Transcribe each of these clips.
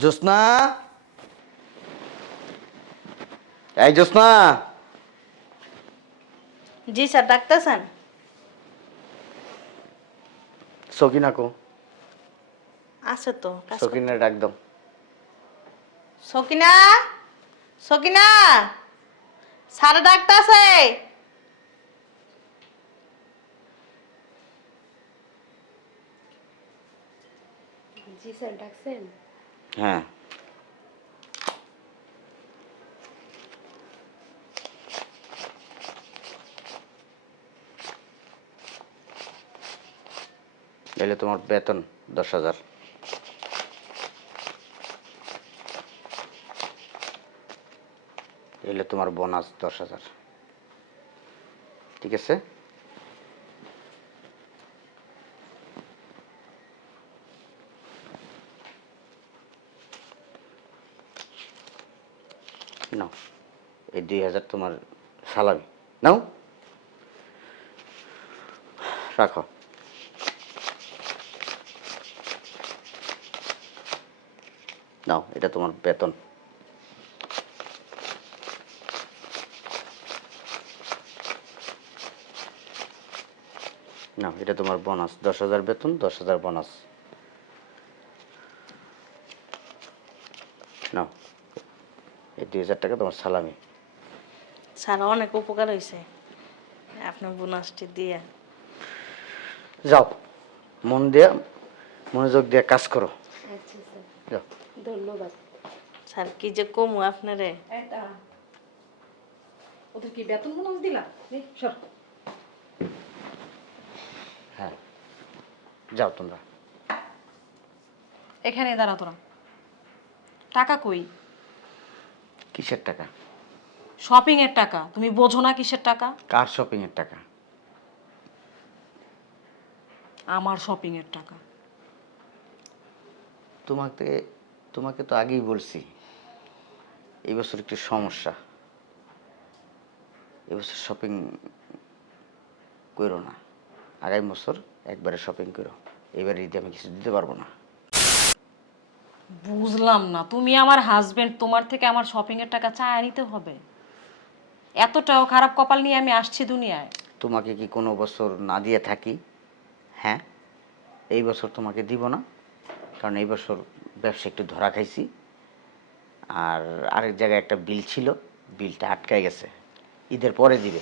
জ্যোৎস্না। এই জ্যোৎস্না। জি স্যার ডাকতেছেন? সকিনা কো। আছে তো কাজ করতে- সকিনা ডাক দাও। সকিনা? সকিনা? স্যার ডাকতেছে। জি স্যার ডাকছেন? হ্যাঁ। এলে তোমার বেতন দশ হাজার। এলে তোমার বোনাস দশ হাজার। ঠিক আছে? নাও। এই দুই হাজার তোমার সালামি নাও। রাখো। নাও, এটা তোমার বেতন। নাও, এটা তোমার বোনাস দশ হাজার বেতন, দশ হাজার বোনাস নাও। এই দুই হাজার টাকা তোমার সালামি। স্যার অনেক উপকার হয়েছে আপনার বোনাসটি দিয়ে। যাও মন দিয়ে মনোযোগ দিয়ে কাজ করো। আচ্ছা যাও। ধন্যবাদ। স্যার কি যে কমু আপনারে? এটা ওদের কি বেতন বোনাস দিলা সর। হ্যাঁ যাও তোমরা। এখানে দাঁড়া তোরা। টাকা কই? কিসের টাকা? শপিং এর টাকা। তুমি বোঝো না কিসের টাকা? কার শপিং এর টাকা? আমার শপিং এর টাকা। তোমাকে তোমাকে তো আগেই বলছি এই বছর একটু সমস্যা। এবছর শপিং করো না। আগামী বছর একবারে শপিং করো। এবারে ঈদে আমি কিছু দিতে পারব না। বুঝলাম না। তুমি আমার হাজবেন্ড তোমার থেকে আমার শপিং এর টাকা চায় নিতে হবে। এতটাও খারাপ কপাল নিয়ে আমি আসছি দুনিয়ায়। তোমাকে কি কোনো বছর না দিয়ে থাকি? হ্যাঁ? এই বছর তোমাকে দিব না। কারণ এই বছর ব্যবসা একটু ধরা খাইছি। আর আরেক জায়গায় একটা বিল ছিল। বিলটা আটকায় গেছে। ঈদের পরে দিবে।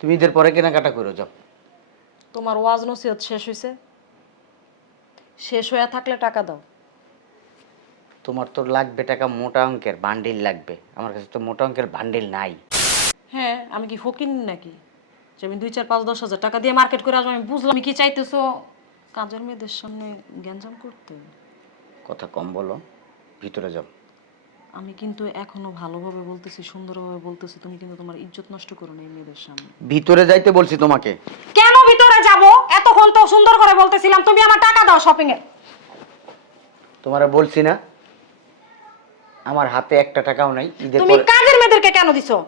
তুমি ঈদের পরে কেনাকাটা করো যাও। তোমার ওয়াজ নসিহত শেষ হয়েছে শেষ হয়ে থাকলে টাকা দাও। তোমার তো লাগবে টাকা মোটা অঙ্কের বান্ডিল লাগবে। আমার কাছে তো মোটা অঙ্কের বান্ডিল নাই। হ্যাঁ আমি কি ফকিন নাকি? যে আমি দুই চার পাঁচ দশ হাজার টাকা দিয়ে মার্কেট করে আসব আমি বুঝলাম আমি কি চাইতেছো? কাজের মেয়েদের সামনে গ্যাঞ্জাম করতে কথা কম বলো ভিতরে যাও। আমি কিন্তু এখনও ভালোভাবে বলতেছি সুন্দরভাবে বলতেছি তুমি কিন্তু তোমার ইজ্জত নষ্ট করো না এই মেয়েদের সামনে। ভিতরে যাইতে বলছি তোমাকে। কেন ভিতরে যাব? এতক্ষণ তো সুন্দর করে বলতেছিলাম তুমি আমার টাকা দাও শপিং এ তোমারে বলছি না আমার হাতে একটা টাকাও নাই ঈদের তুমি পরে কাজের মেয়েদেরকে কেন দিছো?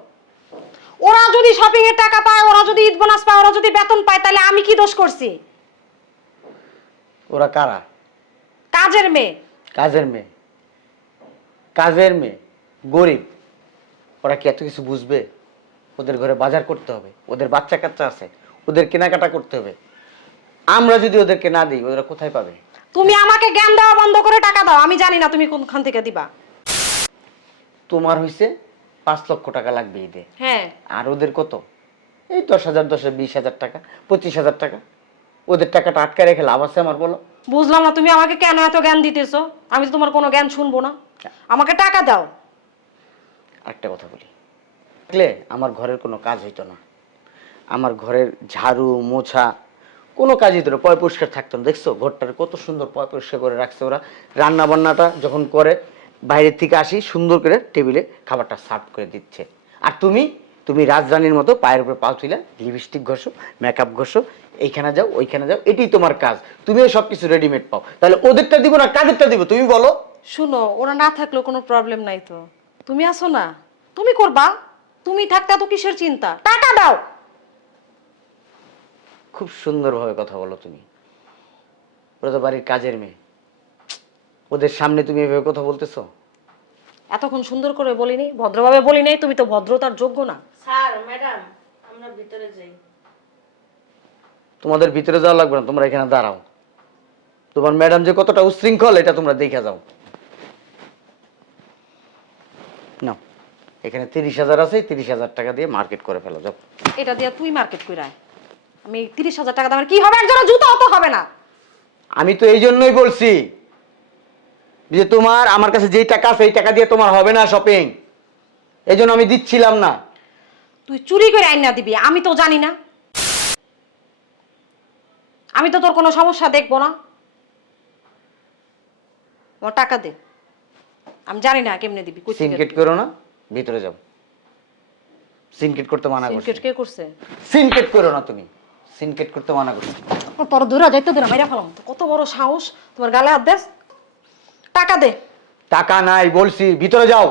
ওরা যদি শপিং এর টাকা পায় ওরা যদি ঈদ বোনাস পায় ওরা যদি বেতন পায় তাহলে আমি কি দোষ করছি? ওরা কারা? কাজের মেয়ে। কাজের মেয়ে। কাজের মেয়ে। গরিব। ওরা কি এত কিছু বুঝবে? ওদের ঘরে বাজার করতে হবে। ওদের বাচ্চা কাচ্চা আছে। ওদের কেনাকাটা করতে হবে। আমরা যদি ওদেরকে না দিই ওরা কোথায় পাবে? তুমি আমাকে জ্ঞান দেওয়া বন্ধ করে টাকা দাও। আমি জানি না তুমি কোনখান থেকে দিবা। তোমার হয়েছে পাঁচ লক্ষ টাকা লাগবে ঈদে। হ্যাঁ। আর ওদের কত? এই দশ হাজার দশ বিশ হাজার টাকা পঁচিশ হাজার টাকা। ওদের টাকাটা আটকে রেখে লাভ আছে আমার বলো। বুঝলাম না তুমি আমাকে কেন এত জ্ঞান দিতেছো? আমি তো তোমার কোনো জ্ঞান শুনব না। আমাকে টাকা দাও। আরেকটা কথা বলি। দেখলে আমার ঘরের কোনো কাজ হইতো না। আমার ঘরের ঝাড়ু মোছা কোনো কাজই হতো না। পয় পরিষ্কার থাকতো না। দেখছ ঘরটার কত সুন্দর পয় পরিষ্কার করে রাখছে ওরা। রান্না বান্নাটা যখন করে বাইরের থেকে আসি সুন্দর করে টেবিলে খাবারটা সার্ভ করে দিচ্ছে। আর তুমি তুমি রাজরানীর মতো পায়ের উপরে পাও তুলে লিপস্টিক ঘষো মেকআপ ঘষো এইখানে যাও ওইখানে যাও এটাই তোমার কাজ। তুমিও সব কিছু রেডিমেড পাও। তাহলে ওদেরটা দিব না কাদেরটা দিব তুমি বলো? শুনো ওরা না থাকলেও কোনো প্রবলেম নাই তো। তুমি আসো না। তুমি করবা। তুমি থাকতে তো কিসের চিন্তা? টাকা দাও। খুব সুন্দরভাবে কথা বলো তুমি। ওরা তো বাড়ির কাজের মেয়ে। ওদের সামনে তুমি এভাবে কথা বলতেছো? এতক্ষণ সুন্দর করে বলিনি ভদ্রভাবে বলি নাই তুমি তো ভদ্রতার যোগ্য না। স্যার ম্যাডাম আমরা ভিতরে যাই। তোমাদের ভিতরে যাওয়া লাগবে না তোমরা এখানে দাঁড়াও। তোমার ম্যাডাম যে কতটা উচ্ছৃঙ্খল এটা তোমরা দেখে যাও। না এখানে তিরিশ হাজার আছে তিরিশ হাজার টাকা দিয়ে মার্কেট করে ফেলো যাও। এটা দিয়ে তুই মার্কেট করে আয়। আমি তিরিশ হাজার টাকা দামের কি হবে? একজনের জুতো অত হবে না। আমি তো এই জন্যই বলছি যে তোমার আমার কাছে যেই টাকা এই টাকা দিয়ে তোমার হবে না শপিং এই জন্য আমি দিচ্ছিলাম না। তুই চুরি করে আইন না দিবি আমি তো জানি না। আমি তো তোর কোনো সমস্যা দেখব না। আমার টাকা দে। আমি জানি না কেমনে দিবি কই সিনকেট করো না ভিতরে যাও। সিনকেট করতে মানা করছি। সিনকেট কে করছে? সিনকেট করো না তুমি। সিনকেট করতে মানা করছি। তোর দূরা যাইতে দূরা মাইরা ফেলাম। কত বড় সাহস তোমার গালে হাত দেস। টাকা দে। টাকা নাই বলছি ভিতরে যাও।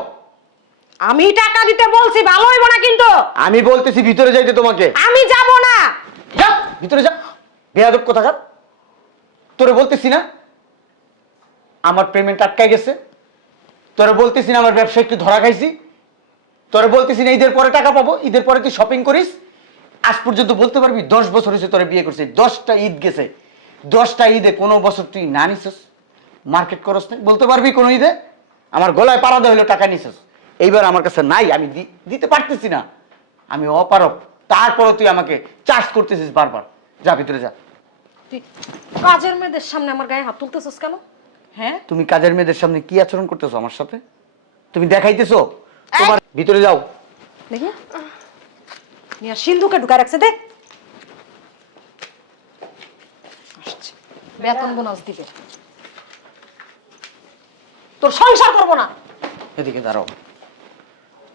আমি টাকা দিতে বলছি ভালো হইব না কিন্তু। আমি বলতেছি ভিতরে যাইতে তোমাকে। আমি যাব না। যা ভিতরে যা। বেয়াদব কোথাকার? তোরে বলতেছি না আমার পেমেন্ট আটকায় গেছে। তোরে বলতেছি না আমার ব্যবসা একটু ধরা খাইছি। তোরে বলতেছি না ঈদের পরে টাকা পাবো ঈদের পরে তুই শপিং করিস। আজ পর্যন্ত বলতে পারবি দশ বছর হয়েছে তোরে বিয়ে করছিস দশটা ঈদ গেছে। দশটা ঈদে কোনো বছর তুই না নিছিস। মার্কেট করস না বলতে পারবি কোনো ঈদে? আমার গলায় পাড়া দেওয়া হলো টাকা নিছিস এইবার আমার কাছে নাই আমি দিতে পারতেছি না। আমি অপারক তারপরও তুই আমাকে চার্জ করতেছিস বারবার। যা ভিতরে যা। তুই কাজের মেয়েদের সামনে আমার গায়ে হাত তুলতেছিস কেন? হ্যাঁ? তুমি কাজের মেয়েদের সামনে কি আচরণ করতেছো আমার সাথে? তুমি দেখাইতেছো? তোমার ভিতরে যাও। দেখি। নিয়ে সিন্ধুকে রাখছে দেখ বেতন বোনাস দিবে। তোর সংসার করব না। এদিকে দাঁড়াও।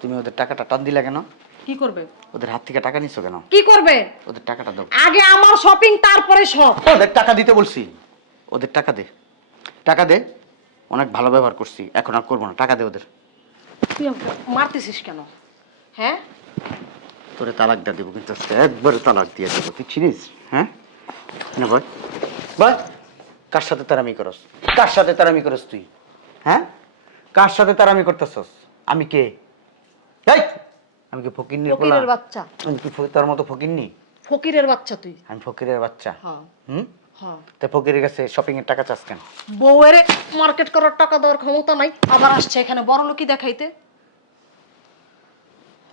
তুমি ওদের টাকাটা টান দিলা কেন? কি করবে? ওদের হাত থেকে টাকা নিছো কেন? কি করবে? ওদের টাকাটা দাও। আগে আমার শপিং তারপরে সব। ওদের টাকা দিতে বলছি। ওদের টাকা দে। টাকা দে। অনেক ভালো ব্যবহার করছি। এখন আর করব না। টাকা দে ওদের। তুই আমাকে মারতেছিস কেন? হ্যাঁ? তোরে তালাক দিয়ে দেবো কিন্তু আজকে একবারে তালাক দিয়ে দেবো। তুই চিনিস? হ্যাঁ? না ভাই। ভাই কার সাথে তারামি করস? কার সাথে তারামি করস তুই? হ্যাঁ? কার সাথে তারামি করতেছস? আমি কে? এই! আমি কি ফকিন্নি ফকিরের বাচ্চা। আমি কি তোর মতো ফকিন্নি ফকিরের বাচ্চা তুই। আমি ফকিরের বাচ্চা। হ্যাঁ। হুম? হ্যাঁ। তা ফকিরের কাছে শপিং এর টাকা চাস কেন? বউয়ের মার্কেট করার টাকা দেওয়ার ক্ষমতা নাই আবার আসছে এখানে বড় লোকই দেখাইতে।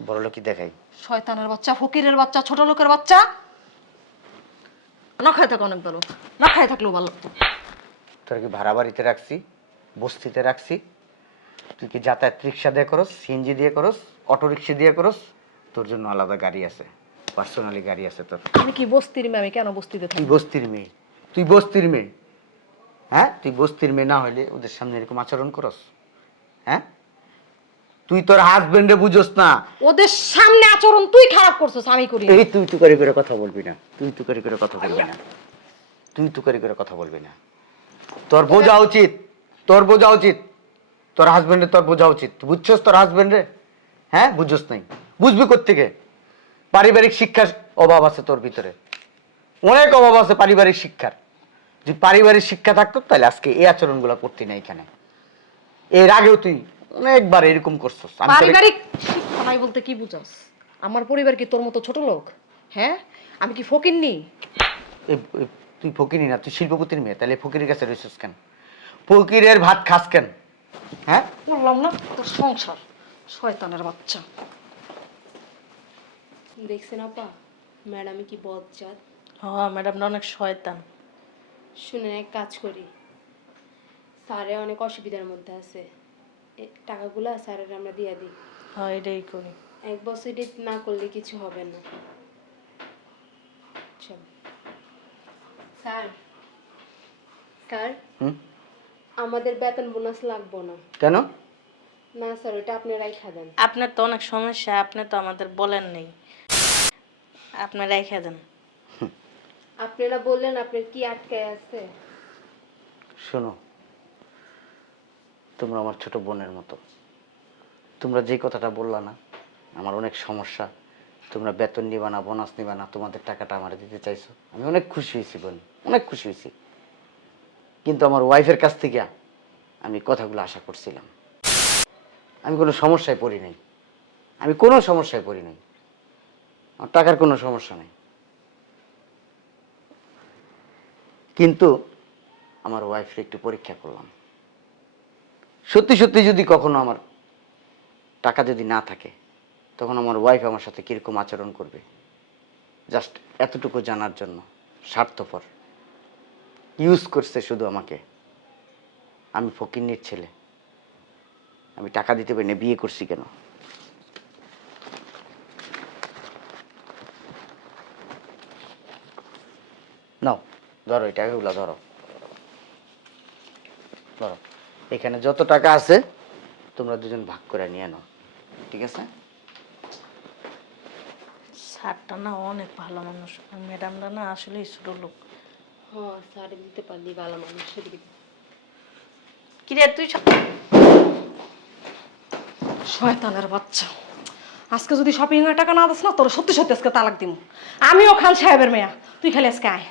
বড় লোকই দেখাই। শয়তানের বাচ্চা ফকিরের বাচ্চা ছোট লোকের বাচ্চা। না খাই থাকো অনেক ভালো। না খাই থাকলেও ভালো। তোর কি ভাড়া বাড়িতে রাখছি? বস্তিতে রাখছি। তুই কি যাতায়াত রিক্সা দিয়ে করস সিএনজি দিয়ে করস অটো রিক্সা দিয়ে করস? তোর জন্য আলাদা গাড়ি আছে পার্সোনালি গাড়ি আছে তোর। আমি কি বস্তির মেয়ে? আমি কেন বস্তিতে তুই থাকি বস্তির মেয়ে। তুই বস্তির মেয়ে। হ্যাঁ? তুই বস্তির মেয়ে না হলে ওদের সামনে এরকম আচরণ করস? হ্যাঁ? তুই তোর হাজবেন্ডে বুঝোস না। ওদের সামনে আচরণ তুই খারাপ করছিস আমি করি এই তুই তু করে করে কথা বলবি না। তুই তু করে করে কথা বলবি না। তুই তু করে করে কথা বলবি না। তোর বোঝা উচিত। তোর বোঝা উচিত। তোর হাজবেন্ডের তোর বোঝা উচিত। বুঝছস তোর হাজবেন্ডে হ্যাঁ বুঝছস নাই। বুঝবি কোথেকে পারিবারিক শিক্ষার অভাব আছে তোর ভিতরে। অনেক অভাব আছে পারিবারিক শিক্ষার। যদি পারিবারিক শিক্ষা থাকতো তাহলে আজকে এই আচরণগুলো করতি না এখানে। এর আগেও তুই অনেকবার এরকম করছস। আমি তোরে- পারিবারিক শিক্ষা নাই বলতে কি বুঝাস? আমার পরিবার কি তোর মতো ছোট লোক? হ্যাঁ? আমি কি ফকির নি? এ- এ- তুই ফকিরি না তুই শিল্পপতির মেয়ে। তাহলে ফকিরের কাছে রয়েছিস কেন? ফকিরের ভাত খাস কেন? হ্যাঁ? বললাম না তোর সংসার শয়তানের বাচ্চা। দেখছেন আপা ম্যাডাম কি বজ্জাত? হ্যাঁ ম্যাডামটা অনেক শয়তান। শুনে এক কাজ করি। স্যারে অনেক অসুবিধার মধ্যে আছে। এ টাকাগুলো স্যারের আমরা দিয়ে দিই। হ্যাঁ এটাই করি। এক বছর ডেট না করলে কিছু হবে না। চল। Sir sir hmm? আমাদের বেতন বোনাস লাগবো না। কেন? না স্যার ওটা আপনি রাইখা দেন। আপনার তো অনেক সমস্যা আপনি তো আমাদের বলেন নেই। আপনি রেখে দেন। আপনারা বললেন আপনার কি আটকায় আছে? শোনো তোমরা আমার ছোট বোনের মতো। তোমরা যে কথাটা বললা না আমার অনেক সমস্যা। তোমরা বেতন নিবা না বোনাস নিবা না তোমাদের টাকাটা আমার দিতে চাইছো। আমি অনেক খুশি হয়েছি বোন অনেক খুশি হয়েছি। কিন্তু আমার ওয়াইফের কাছ থেকে আমি কথাগুলো আশা করছিলাম। আমি কোনো সমস্যায় পড়ি নাই। আমি কোনো সমস্যায় পড়ি নাই। আমার টাকার কোনো সমস্যা নেই। কিন্তু আমার ওয়াইফের একটু পরীক্ষা করলাম। সত্যি সত্যি যদি কখনো আমার টাকা যদি না থাকে, তখন আমার ওয়াইফ আমার সাথে কীরকম আচরণ করবে? জাস্ট এতটুকু জানার জন্য স্বার্থপর। ইউজ করছে শুধু আমাকে। আমি ফকিন্নির ছেলে। আমি টাকা দিতে পারি না, বিয়ে করছি কেন? নাও, ধরো এই টাকাগুলো, ধরো। ধরো। এখানে যত টাকা আছে, তোমরা দুজন ভাগ করে নিয়ে নাও। ঠিক আছে? স্যারটা না অনেক ভালো মানুষ। ম্যাডামরা না আসলে ছোট লোক। হ্যাঁ স্যারে দিতে পারলি ভালো মানুষ সেদিকে কিরে তুই শয়তানের বাচ্চা। আজকে যদি শপিং এর টাকা না দিস না তোর সত্যি সত্যি আজকে তালাক দিম। আমিও খান সাহেবের মেয়া। তুই খালি আজকে আয়।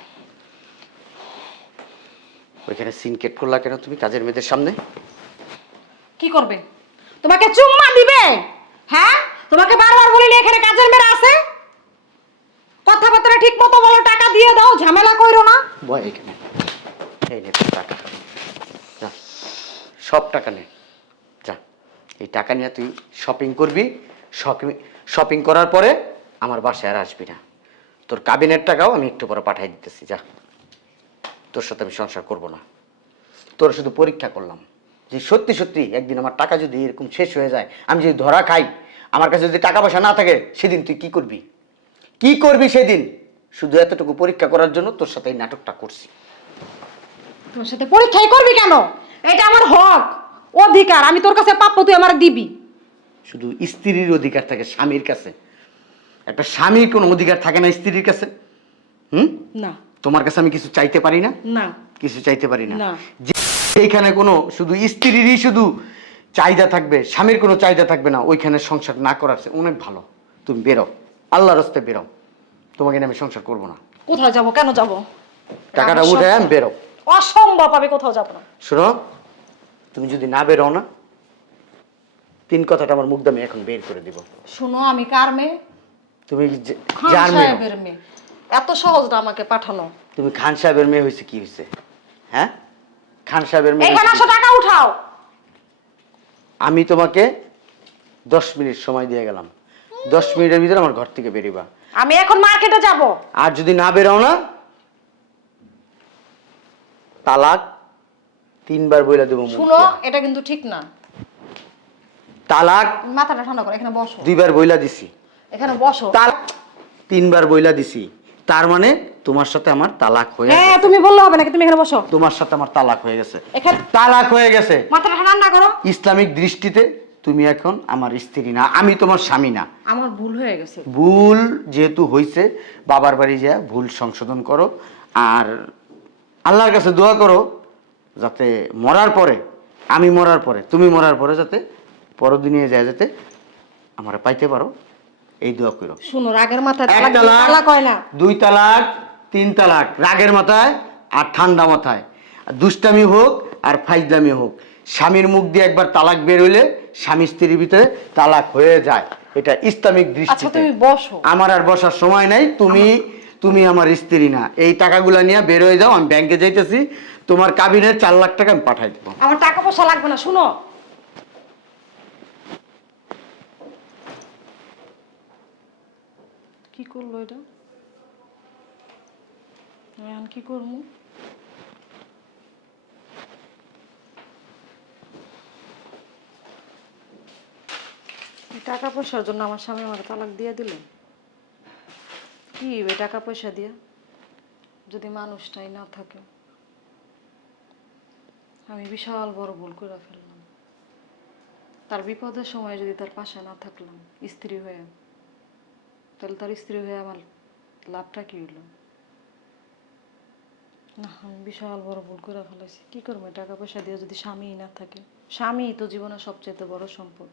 ওইখানে সিনকেট করলা কেন তুমি কাজের মেয়েদের সামনে? কি করবে? তোমাকে চুম্মা দিবে? হ্যাঁ? তোমাকে বারবার বলিনি এখানে কাজের মেয়েরা আছে? কথাবার্তা ঠিক মতো বলো, টাকা দিয়ে দাও, ঝামেলা কইরো না। বয় এখানে। এই নে, টাকা। যা, সব টাকা নে। যা, এই টাকা নিয়ে তুই শপিং করবি। শপিং শপিং করার পরে আমার বাসায় আর আসবি না। তোর কাবিনের টাকাও আমি একটু পরে পাঠাই দিতেছি, যা। তোর সাথে আমি সংসার করব না। তোর শুধু পরীক্ষা করলাম। যে সত্যি সত্যি একদিন আমার টাকা যদি এরকম শেষ হয়ে যায়, আমি যদি ধরা খাই, আমার কাছে যদি টাকা পয়সা না থাকে, সেদিন তুই কি করবি? কি করবি সেদিন? শুধু এতটুকু পরীক্ষা করার জন্য তোর সাথে এই নাটকটা করছি। তোর সাথে পরীক্ষাই করবি কেন? এটা আমার হক অধিকার। আমি তোর কাছে প্রাপ্য তুই আমার দিবি। শুধু স্ত্রীর অধিকার থাকে স্বামীর কাছে। একটা স্বামীর কোনো অধিকার থাকে না স্ত্রীর কাছে। হুম? না। তোমার কাছে আমি কিছু চাইতে পারি না? না। কিছু চাইতে পারি না। না। যে এইখানে কোনো শুধু স্ত্রীরই শুধু চাহিদা থাকবে স্বামীর কোনো চাহিদা থাকবে না ওইখানে সংসার না করার অনেক ভালো। তুমি বেরো। আল্লাহ রাস্তে বেরো। তোমাকে নিয়ে আমি সংসার করব না। কোথায় যাব? কেন যাব? টাকাটা উঠে আমি বেরো। অসম্ভব আমি কোথাও যাব না। শোনো তুমি যদি না বেরো না তিন কথাটা আমার মুখ দিয়ে আমি এখন বের করে দিব। শুনো আমি কার মেয়ে? তুমি যে- খান যার মেয়ে সাহেবের মেয়ে। এত সহজ না আমাকে পাঠানো। তুমি খান সাহেবের মেয়ে হয়েছে কি হয়েছে? হ্যাঁ? খান সাহেবের মেয়ে এখানে হইছে আসো টাকা উঠাও। আমি তোমাকে দশ মিনিট সময় দিয়ে গেলাম। দশ মিনিটের ভিতরে আমার ঘর থেকে বেরিবা। আমি এখন মার্কেটে যাব। আর যদি না বেরো না তালাক তিনবার বইলা দেবো শুনো এটা কিন্তু ঠিক না। তালাক মাথাটা ঠান্ডা করো এখানে বসো। দুইবার বইলা দিছি। এখানে বসো। তালাক তিনবার বইলা দিছি। তার মানে তোমার সাথে আমার তালাক হয়ে হ্যাঁ তুমি বললে হবে নাকি? তুমি এখানে বসো। তোমার সাথে আমার তালাক হয়ে গেছে। এখানে তালাক হয়ে গেছে। মাথাটা ঠান্ডা করো। ইসলামিক দৃষ্টিতে তুমি এখন আমার স্ত্রী না আমি তোমার স্বামী না। আমার ভুল হয়ে গেছে। ভুল যেহেতু হয়েছে বাবার বাড়ি যা ভুল সংশোধন করো আর আল্লাহর কাছে দোয়া করো যাতে মরার পরে আমি মরার পরে তুমি মরার পরে যাতে পরদিনে যায় যাতে আমরা পাইতে পারো এই দোয়া করো। শুনো রাগের মাথায় এক তালাক হয় না। দুই তালাক তিন তালাক রাগের মাথায় আর ঠান্ডা মাথায়। দুষ্টামি হোক আর ফাইজদামি হোক। স্বামীর মুখ দিয়ে একবার তালাক বের হইলে স্বামী স্ত্রীর ভিতরে তালাক হয়ে যায়। এটা ইসলামিক আচ্ছা দৃষ্টিতে। তুমি বসো। আমার আর বসার সময় নাই তুমি তুমি আমার স্ত্রী না। এই টাকাগুলো নিয়ে বের হয়ে যাও আমি ব্যাংকে যাইতেছি তোমার কাবিনের চার লাখ টাকা আমি পাঠাই দেবো। আমার টাকা পয়সা লাগবে না শুনো। কি করল এটা? আমি এখন কি করব? টাকা পয়সার জন্য আমার স্বামী আমার তালাক দিয়ে দিল? কি টাকা পয়সা দিয়ে? যদি মানুষটাই না থাকে। আমি বিশাল বড় ভুল করে ফেললাম। তার বিপদের সময় যদি তার পাশে না থাকলাম, স্ত্রী হয়ে, তাহলে তার স্ত্রী হয়ে আমার লাভটা কি হইল না, আমি বিশাল বড় ভুল করে ফেলেছি। কি করব? টাকা পয়সা দিয়ে যদি স্বামী না থাকে। স্বামী তো জীবনের সবচেয়ে বড় সম্পদ।